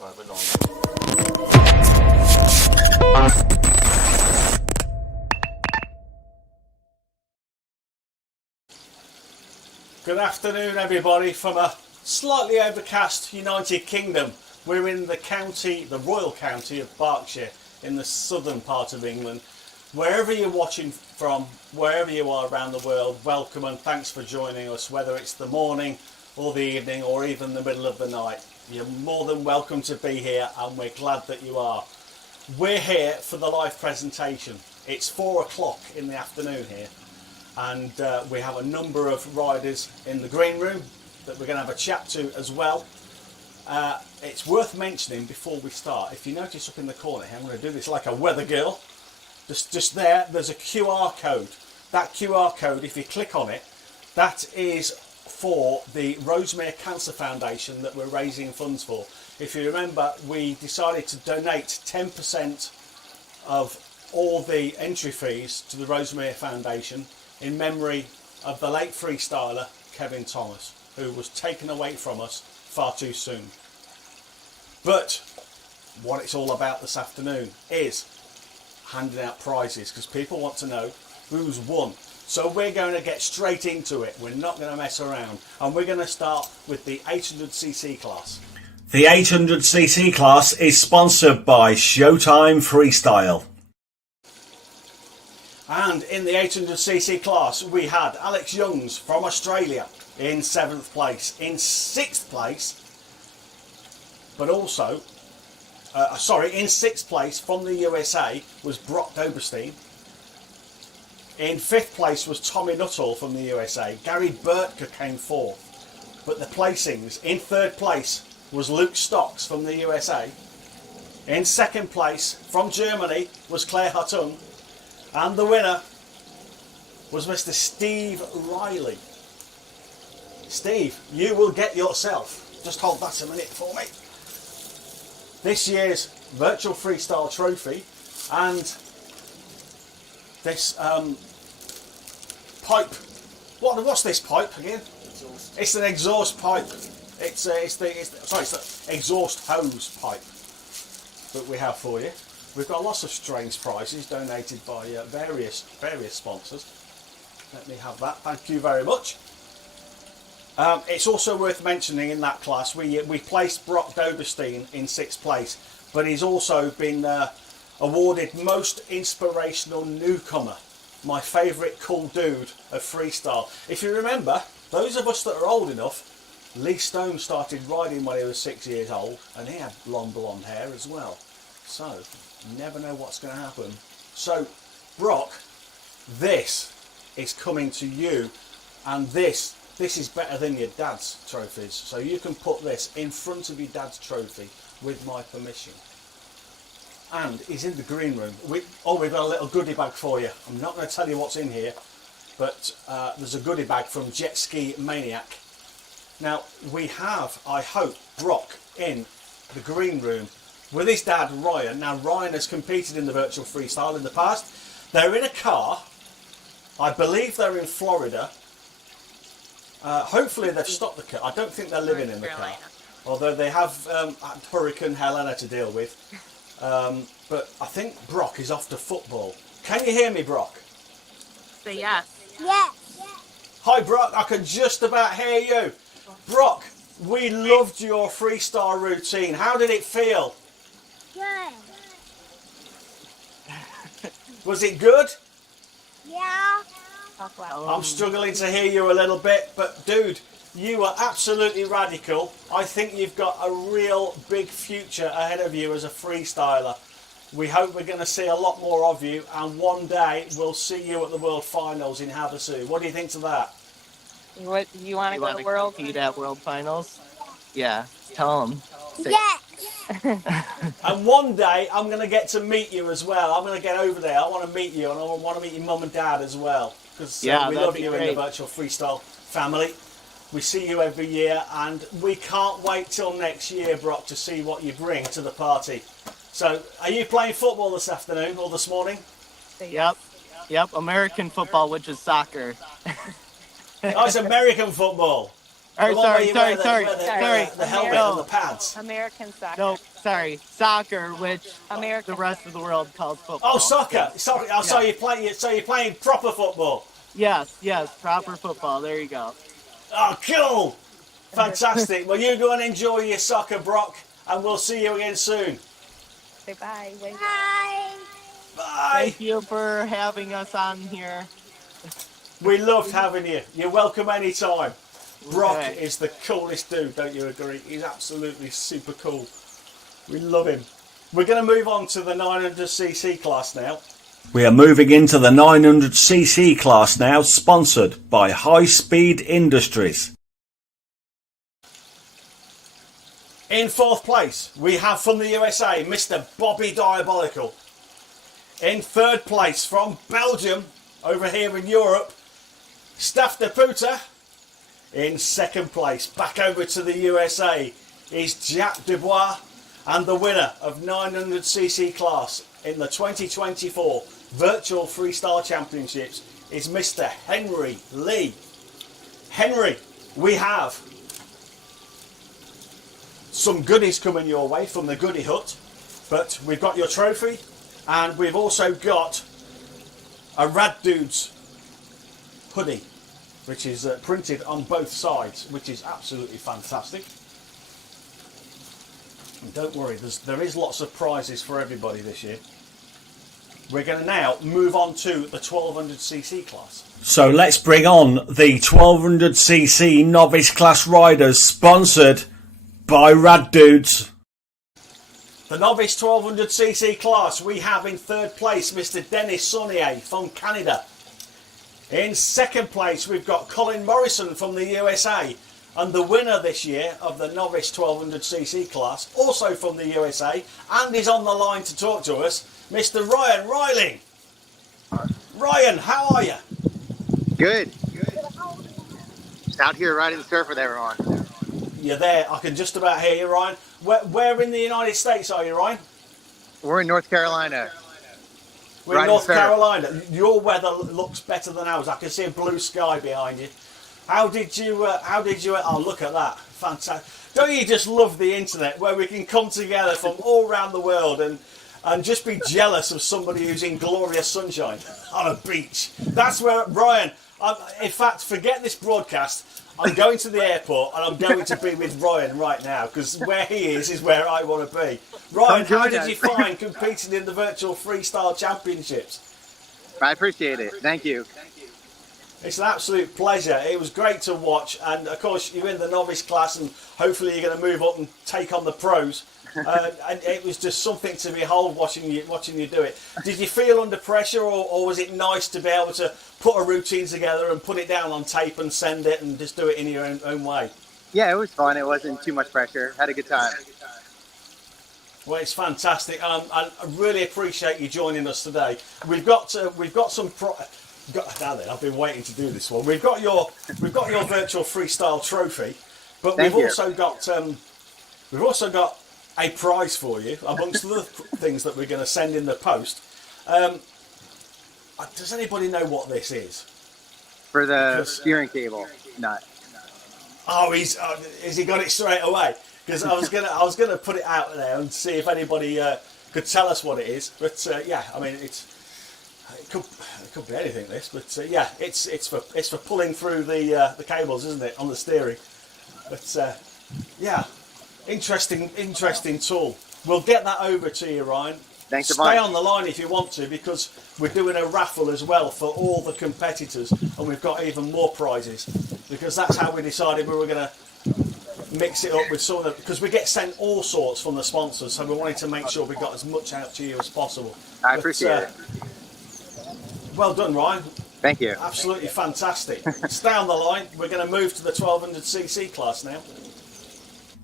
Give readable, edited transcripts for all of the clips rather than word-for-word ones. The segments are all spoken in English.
Right, we're on. Good afternoon, everybody, from a slightly overcast United Kingdom. We're in the county, the Royal County of Berkshire, in the southern part of England. Wherever you're watching from, wherever you are around the world, welcome and thanks for joining us, whether it's the morning or the evening or even the middle of the night. You're more than welcome to be here, and we're glad that you are. We're here for the live presentation. It's 4 o'clock in the afternoon here, and we have a number of riders in the green room that we're going to have a chat to as well. It's worth mentioning before we start, if you notice up in the corner here, I'm going to do this like a weather girl. Just there's a QR code. That QR code, if you click on it, that is for the Rosemere Cancer Foundation that we're raising funds for. If you remember, we decided to donate 10% of all the entry fees to the Rosemere Foundation in memory of the late freestyler Kevin Thomas, who was taken away from us far too soon. But what it's all about this afternoon is handing out prizes, because people want to know who's won. So we're going to get straight into it. We're not going to mess around, and we're going to start with the 800cc class. The 800cc class is sponsored by Showtime Freestyle. And in the 800cc class we had Alex Youngs from Australia in 7th place. In 6th place, but also in 6th place from the USA was Brock Doberstein. In 5th place was Tommy Nuttall from the USA. Gary Burtka came 4th. But the placings, in 3rd place was Luke Stocks from the USA. In 2nd place from Germany was Claire Hartung. And the winner was Mr. Steve Riley. Steve, you will get yourself, just hold that a minute for me, this year's Virtual Freestyle Trophy and this pipe. What's this pipe again? Exhaust. It's an exhaust pipe. It's the exhaust hose pipe that we have for you. We've got lots of strange prizes donated by various sponsors. Let me have that. Thank you very much. It's also worth mentioning in that class we placed Brock Doberstein in 6th place, but he's also been awarded Most Inspirational Newcomer, my favourite cool dude of freestyle. If you remember, those of us that are old enough, Lee Stone started riding when he was 6 years old, and he had long blonde hair as well. So, you never know what's going to happen. So, Brock, this is coming to you, and this is better than your dad's trophies. So you can put this in front of your dad's trophy with my permission. And he's in the green room. We've got a little goodie bag for you. I'm not going to tell you what's in here, but there's a goodie bag from Jet Ski Maniac. Now, we have, I hope, Brock in the green room with his dad, Ryan. Now, Ryan has competed in the virtual freestyle in the past. They're in a car. I believe they're in Florida. Hopefully they've stopped the car. I don't think they're living in the car, although they have Hurricane Helena to deal with. But I think Brock is off to football. Can you hear me, Brock? Say yes. Yes. Hi, Brock. I can just about hear you. Brock, we loved your freestyle routine. How did it feel? Good. Was it good? Yeah. I'm struggling to hear you a little bit, but dude, you are absolutely radical. I think you've got a real big future ahead of you as a freestyler. We hope we're going to see a lot more of you, and one day we'll see you at the World Finals in Havasu. What do you think to that? What you want to go to World? Compete at World Finals? Yeah, tell them. Yes. And one day I'm going to get to meet you as well. I'm going to get over there. I want to meet you, and I want to meet your mum and dad as well, because we love you in the virtual freestyle family. We see you every year, and we can't wait till next year, Brock, to see what you bring to the party. So, are you playing football this afternoon or this morning? Yep, American football, which is soccer. Oh, it's American football. The one where you wear the helmet No. and the pads. American soccer. No, sorry, soccer, which American. the rest of the world calls football. Oh, soccer. Sorry. Oh, so you're playing proper football. Yes, proper football. There you go. Oh, cool. Fantastic. Well, you go and enjoy your soccer, Brock, and we'll see you again soon. Say bye. Wait. Bye. Bye. Thank you for having us on here. We loved having you. You're welcome anytime. Brock Okay. is the coolest dude, don't you agree? He's absolutely super cool. We love him. We're going to move on to the 900cc class now. We are moving into the 900cc class now, sponsored by High Speed Industries. In fourth place, we have from the USA, Mr. Bobby Diabolical. In third place, from Belgium, over here in Europe, Staff de Puta. In second place, back over to the USA, is Jack Dubois. And the winner of 900cc class in the 2024 Virtual Freestyle Championships is Mr. Henry Lee. Henry, we have some goodies coming your way from the Goodie Hut, but we've got your trophy and we've also got a Rad Dudes hoodie, which is printed on both sides, which is absolutely fantastic. And don't worry, there is lots of prizes for everybody this year. We're going to now move on to the 1200cc class. So let's bring on the 1200cc novice class riders, sponsored by Rad Dudes. The novice 1200cc class, we have in third place Mr. Dennis Saunier from Canada. In second place, we've got Colin Morrison from the USA. And the winner this year of the novice 1200cc class, also from the USA, and is on the line to talk to us, Mr. Ryan Riley. Ryan, how are you? Good. Just out here riding the surf with everyone. You're there. I can just about hear you, Ryan. Where in the United States are you, Ryan? We're in North Carolina. We're in Riding North surf. Carolina. Your weather looks better than ours. I can see a blue sky behind you. How did you, oh, look at that. Fantastic. Don't you just love the internet where we can come together from all around the world and just be jealous of somebody who's in glorious sunshine on a beach? That's where, Ryan, in fact, forget this broadcast. I'm going to the airport and I'm going to be with Ryan right now because where he is where I want to be. Ryan, how did you find competing in the Virtual Freestyle Championships? I appreciate it. Thank you. It's an absolute pleasure. It was great to watch, and of course you're in the novice class, and hopefully you're going to move up and take on the pros. And it was just something to behold watching you do it. Did you feel under pressure, or was it nice to be able to put a routine together and put it down on tape and send it and just do it in your own way? Yeah, it was fun. It wasn't too much pressure. Had a good time. Well, it's fantastic. I really appreciate you joining us today. We've got some. Now then, I've been waiting to do this one. We've got your virtual freestyle trophy, but Thank we've you. also got a prize for you amongst other things that we're going to send in the post. Does anybody know what this is? For the steering cable nut. Oh, has he got it straight away? Because I was gonna put it out there and see if anybody could tell us what it is. But yeah, I mean it could be anything. This, but yeah, it's for pulling through the cables, isn't it, on the steering? But yeah, interesting tool. We'll get that over to you, Ryan. Thanks a Stay bunch. on the line if you want to, because we're doing a raffle as well for all the competitors, and we've got even more prizes. Because that's how we decided we were going to mix it up with some of the, because we get sent all sorts from the sponsors, so we wanted to make sure we got as much out to you as possible. I appreciate it. Well done, Ryan. Thank you. Absolutely fantastic. Stay on the line. We're going to move to the 1200cc class now.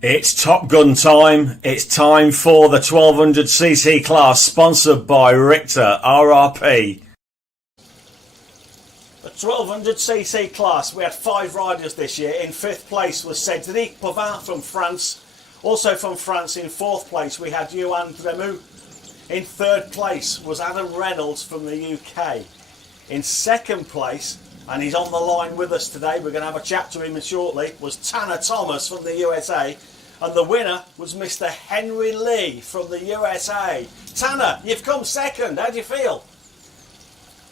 It's Top Gun time. It's time for the 1200cc class, sponsored by Richter RRP. The 1200cc class, we had 5 riders this year. In 5th place was Cédric Pauvin from France. Also from France in 4th place we had Johan Dremou. In 3rd place was Adam Reynolds from the UK. In 2nd place and he's on the line with us today. We're going to have a chat to him shortly. Was Tanner Thomas from the USA, and the winner was Mr. Henry Lee from the USA. Tanner, you've come second. How do you feel?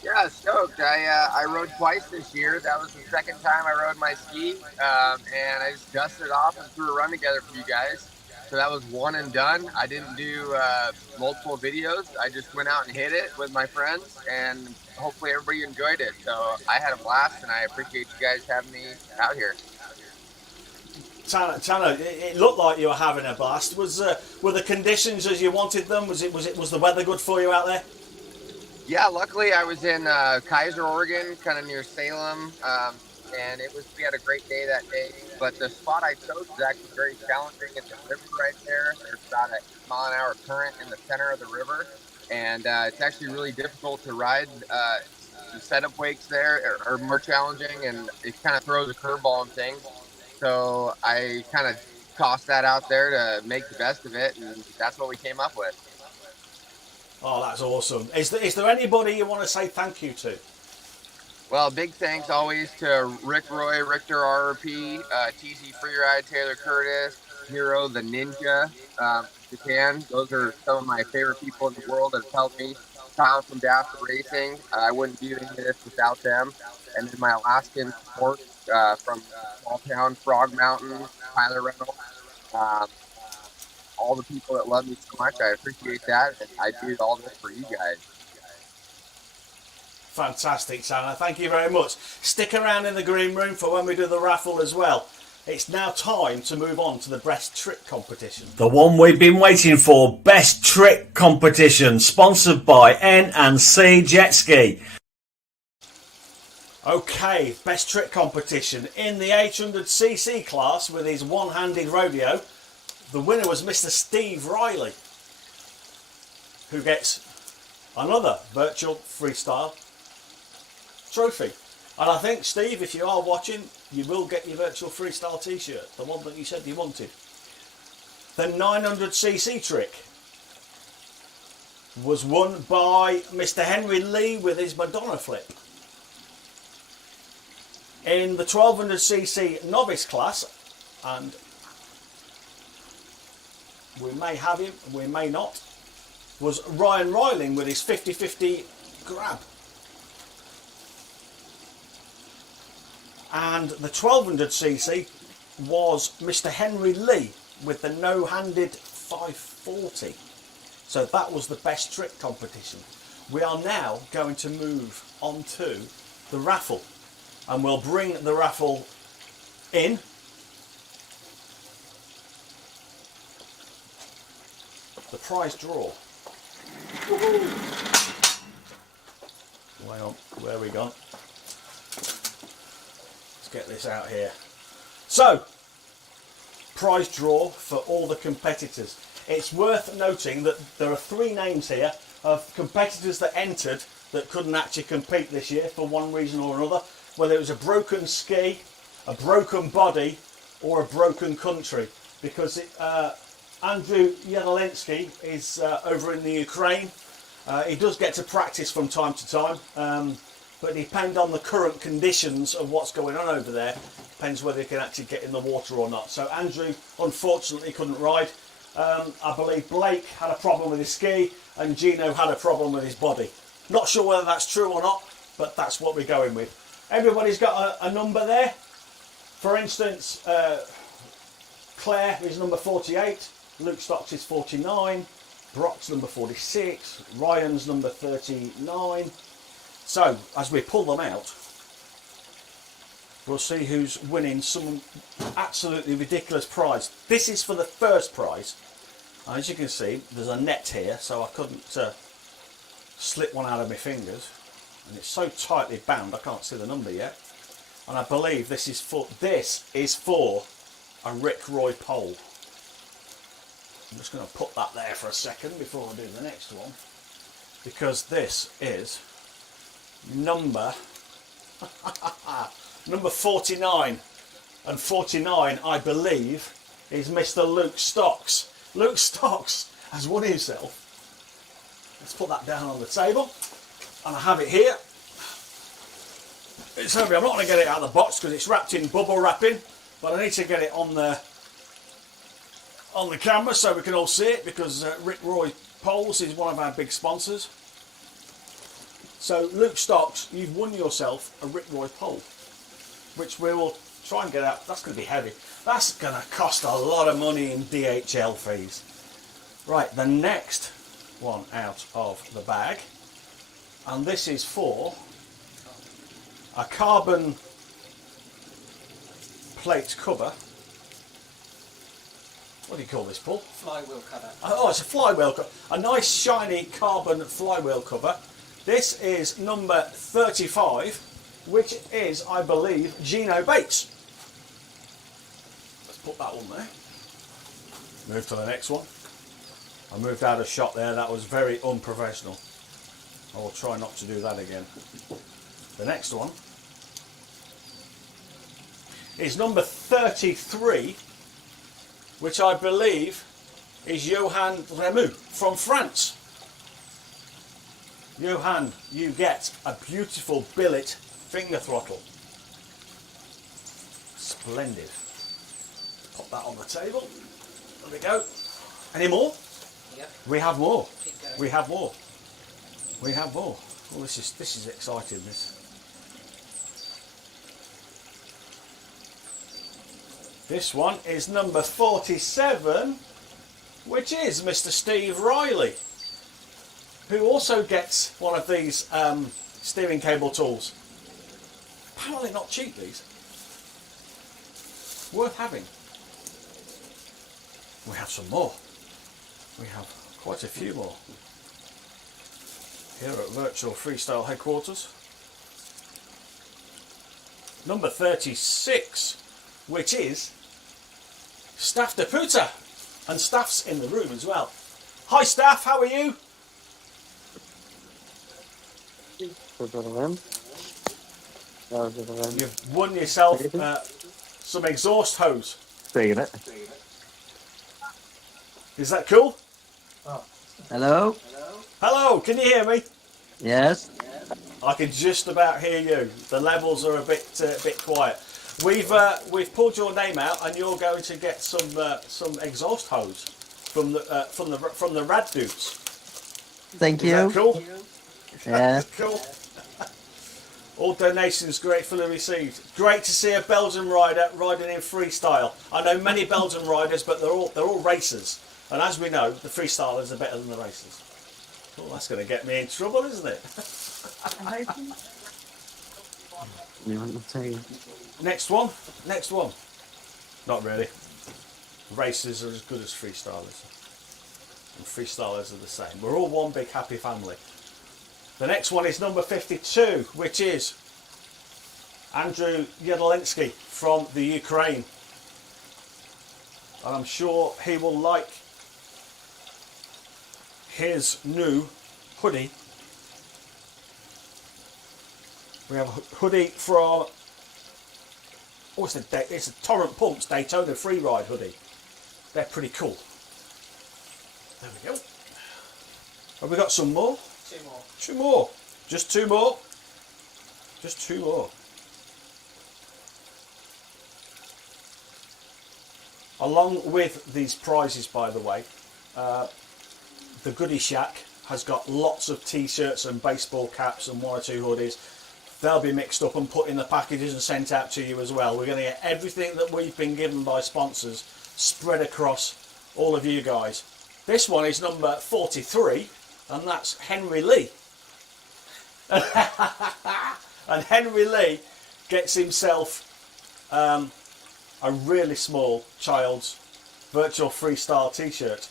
Yeah, stoked. I rode twice this year. That was the second time I rode my ski, and I just dusted off and threw a run together for you guys. So that was one and done. I didn't do multiple videos. I just went out and hit it with my friends, and hopefully everybody enjoyed it. So I had a blast, and I appreciate you guys having me out here. Tanner, it looked like you were having a blast. Were the conditions as you wanted them? Was the weather good for you out there? Yeah, luckily I was in Kaiser, Oregon, kind of near Salem, and we had a great day that day. But the spot I chose is actually very challenging. It's a river right there. There's about a 8-mile-an-hour current in the center of the river, and it's actually really difficult to ride. The setup wakes there are more challenging, and it kind of throws a curveball and things. So I kind of tossed that out there to make the best of it, and that's what we came up with. Oh, that's awesome. Is there anybody you want to say thank you to? Well, big thanks always to Rick Roy, Richter RRP, TC Freeride, Taylor Curtis, Hero the Ninja, Japan. Those are some of my favorite people in the world that have helped me. Kyle from Daft Racing. I wouldn't do any of this without them. And then my Alaskan support from small town Frog Mountain, Tyler Reynolds. All the people that love me so much, I appreciate that, and I do all this for you guys. Fantastic, Tanner. Thank you very much. Stick around in the green room for when we do the raffle as well. It's now time to move on to the best trick competition. The one we've been waiting for, best trick competition, sponsored by N&C Jet Ski. Okay, best trick competition. In the 800cc class with his one-handed rodeo, the winner was Mr. Steve Riley, who gets another virtual freestyle trophy. And I think, Steve, if you are watching, you will get your virtual freestyle t-shirt, the one that you said you wanted. The 900cc trick was won by Mr. Henry Lee with his Madonna flip. In the 1200cc novice class, and we may have him, we may not, was Ryan Ryling with his 50-50 grab. And the 1200cc was Mr. Henry Lee with the no-handed 540. So that was the best trick competition. We are now going to move on to the raffle, and we'll bring the raffle in. The prize draw. Hang on, where are we gone? Let's get this out here. So, prize draw for all the competitors. It's worth noting that there are 3 names here of competitors that entered that couldn't actually compete this year for one reason or another, whether it was a broken ski, a broken body, or a broken country, because Andrew Yadolensky is over in the Ukraine. He does get to practice from time to time, but depending on the current conditions of what's going on over there, depends whether he can actually get in the water or not. So Andrew, unfortunately, couldn't ride. I believe Blake had a problem with his ski, and Gino had a problem with his body. Not sure whether that's true or not, but that's what we're going with. Everybody's got a number there. For instance, Claire is number 48. Luke Stocks is 49, Brock's number 46, Ryan's number 39. So, as we pull them out, we'll see who's winning some absolutely ridiculous prize. This is for the first prize. As you can see, there's a net here, so I couldn't slip one out of my fingers. And it's so tightly bound, I can't see the number yet. And I believe this is for a Rick Roy pole. I'm just going to put that there for a second before I do the next one, because this is number 49, and 49 I believe is Mr. Luke Stocks. Luke Stocks has won himself. Let's put that down on the table, and I have it here. It's heavy. I'm not going to get it out of the box because it's wrapped in bubble wrapping, but I need to get it on the camera so we can all see it, because Rick Roy Poles is one of our big sponsors. So Luke Stocks, you've won yourself a Rick Roy pole, which we will try and get out. That's going to be heavy. That's going to cost a lot of money in DHL fees. Right, the next one out of the bag, and this is for a carbon plate cover. What do you call this, Paul? Flywheel cover. Oh, it's a flywheel cover. A nice shiny carbon flywheel cover. This is number 35, which is, I believe, Gino Bates. Let's put that one there. Move to the next one. I moved out of shot there. That was very unprofessional. I will try not to do that again. The next one is number 33, which I believe is Johan Remu from France. Johan, you get a beautiful billet finger throttle. Splendid. Pop that on the table. There we go. Any more? Yep. We have more. Keep going. We have more. We have more. Oh, this is exciting. This one is number 47, which is Mr. Steve Riley, who also gets one of these steering cable tools. Apparently not cheap, these. Worth having. We have some more. We have quite a few more here at Virtual Freestyle headquarters. Number 36, which is Staff de Puta, and Staff's in the room as well. Hi Staff, how are you? You've won yourself some exhaust hose. Taking it. Is that cool? Hello? Hello, can you hear me? Yes? I can just about hear you. The levels are a bit quiet. We've pulled your name out, and you're going to get some exhaust hose from the Rad Dudes. Thank Is you. that cool? Yeah. Cool. All donations gratefully received. Great to see a Belgian rider riding in freestyle. I know many Belgian riders, but they're all racers. And as we know, the freestylers are better than the racers. Oh, that's going to get me in trouble, isn't it? Next one. Not really. Racers are as good as freestylers. And freestylers are the same. We're all one big happy family. The next one is number 52, which is Andrew Yedolinsky from the Ukraine. And I'm sure he will like his new hoodie. We have a hoodie from, it's a Torrent Pumps Daytona Freeride hoodie. They're pretty cool. There we go. Have we got some more? Two more. Two more. Just two more. Just two more. Along with these prizes, by the way, the Goodie Shack has got lots of t-shirts and baseball caps and one or two hoodies. They'll be mixed up and put in the packages and sent out to you as well. We're going to get everything that we've been given by sponsors spread across all of you guys. This one is number 43, and that's Henry Lee. And Henry Lee gets himself a really small child's Virtual Freestyle t-shirt.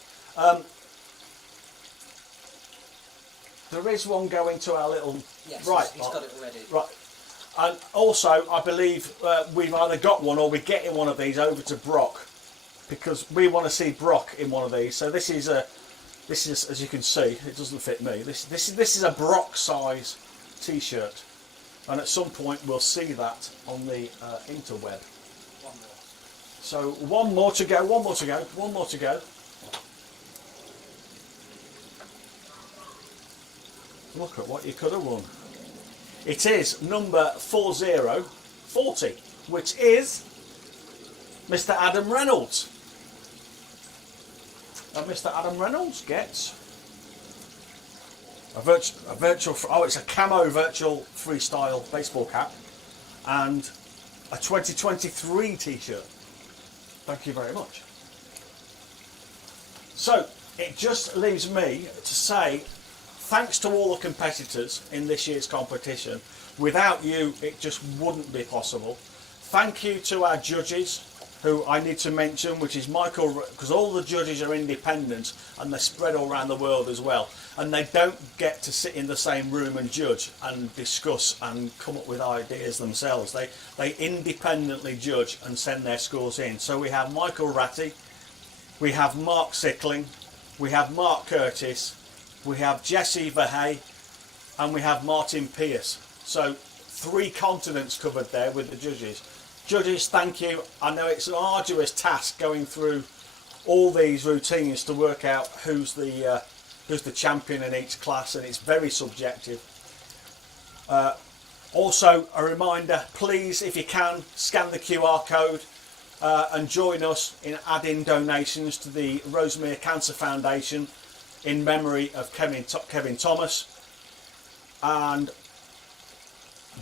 There is one going to our little... Yes, right, he's got it already. Right. And also, I believe we've either got one or we're getting one of these over to Brock, because we want to see Brock in one of these. So this is, as you can see, it doesn't fit me. This is a Brock size t-shirt, and at some point we'll see that on the interweb. One more. So one more to go. One more to go. One more to go. Look at what you could have won. It is number 4040, which is Mr. Adam Reynolds. And Mr. Adam Reynolds gets a virtual, oh, it's a camo virtual freestyle baseball cap and a 2023 t-shirt. Thank you very much. So it just leaves me to say thanks to all the competitors in this year's competition. Without you, it just wouldn't be possible. Thank you to our judges, who I need to mention, which is Michael, because all the judges are independent and they're spread all around the world as well. And they don't get to sit in the same room and judge and discuss and come up with ideas themselves. They independently judge and send their scores in. So we have Michael Ratty, we have Mark Sickling, we have Mark Curtis, we have Jesse Verhey, and we have Martin Pierce. So 3 continents covered there with the judges. Judges, thank you. I know it's an arduous task going through all these routines to work out who's the champion in each class, and it's very subjective. Also, a reminder, please, if you can, scan the QR code and join us in adding donations to the Rosemere Cancer Foundation in memory of Kevin Thomas. And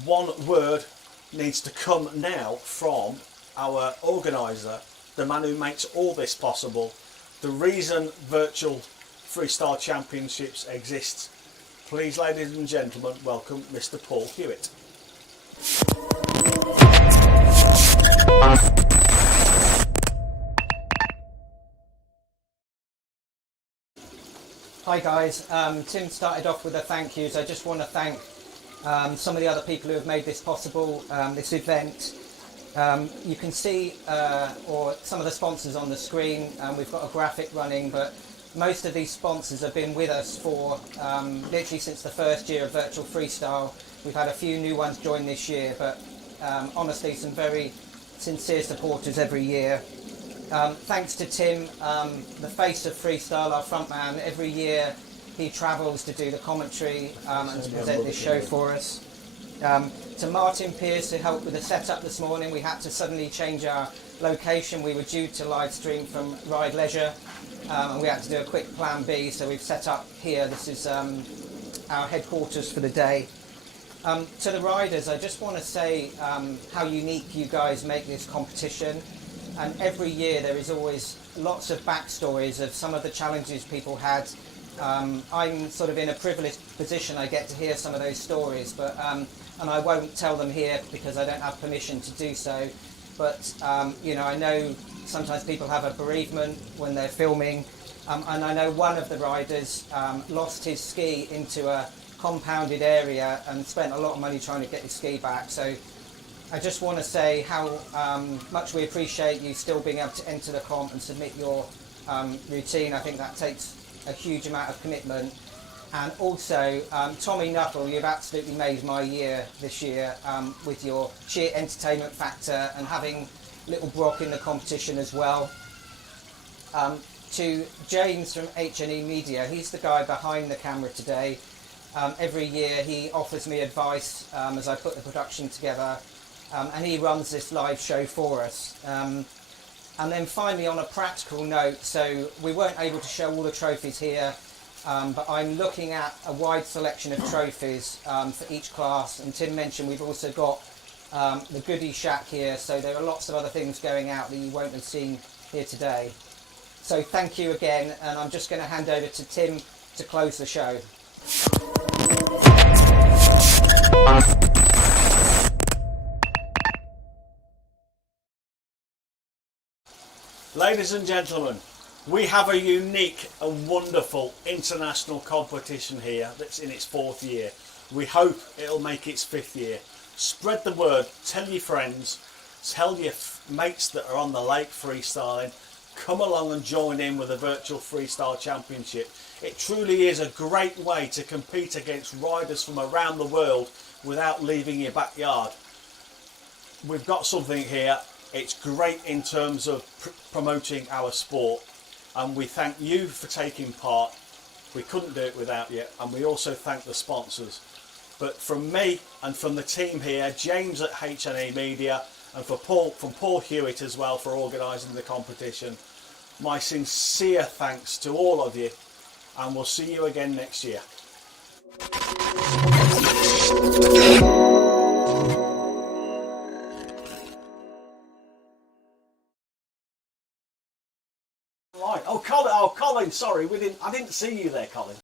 one word needs to come now from our organiser, the man who makes all this possible, the reason virtual freestyle championships exist. Please, ladies and gentlemen, welcome Mr. Paul Hewitt. Hi guys, Tim started off with a thank yous. I just want to thank some of the other people who have made this possible, this event. You can see or some of the sponsors on the screen. We've got a graphic running, but most of these sponsors have been with us for literally since the first year of Virtual Freestyle. We've had a few new ones join this year, but honestly some very sincere supporters every year. Thanks to Tim, the face of Freestyle, our front man. Every year he travels to do the commentary and to present this show for us. To Martin Pierce, who helped with the setup this morning. We had to suddenly change our location. We were due to live stream from Ride Leisure, and we had to do a quick plan B, so we've set up here. This is our headquarters for the day. To the riders, I just want to say how unique you guys make this competition. And every year there is always lots of backstories of some of the challenges people had. I'm sort of in a privileged position. I get to hear some of those stories, but and I won't tell them here because I don't have permission to do so. But you know, I know sometimes people have a bereavement when they're filming, and I know one of the riders lost his ski into a compounded area and spent a lot of money trying to get his ski back. So I just want to say how much we appreciate you still being able to enter the comp and submit your routine. I think that takes a huge amount of commitment. And also, Tommy Nuttall, you've absolutely made my year this year with your sheer entertainment factor and having little Brock in the competition as well. To James from H&E Media, he's the guy behind the camera today. Every year he offers me advice as I put the production together. And he runs this live show for us. And then finally, on a practical note, so we weren't able to show all the trophies here, but I'm looking at a wide selection of trophies for each class. And Tim mentioned we've also got the goodie shack here, so there are lots of other things going out that you won't have seen here today. So thank you again, and I'm just going to hand over to Tim to close the show. Ladies and gentlemen, we have a unique and wonderful international competition here that's in its 4th year. We hope it'll make its 5th year. Spread the word, tell your friends, tell your mates that are on the lake freestyling, come along and join in with the Virtual Freestyle Championship. It truly is a great way to compete against riders from around the world without leaving your backyard. We've got something here. It's great in terms of promoting our sport, and we thank you for taking part. We couldn't do it without you, and we also thank the sponsors. But from me and from the team here, James at HNE Media, and from Paul Hewitt as well for organising the competition, my sincere thanks to all of you, and we'll see you again next year. Right. Oh, Colin, sorry, I didn't see you there, Colin.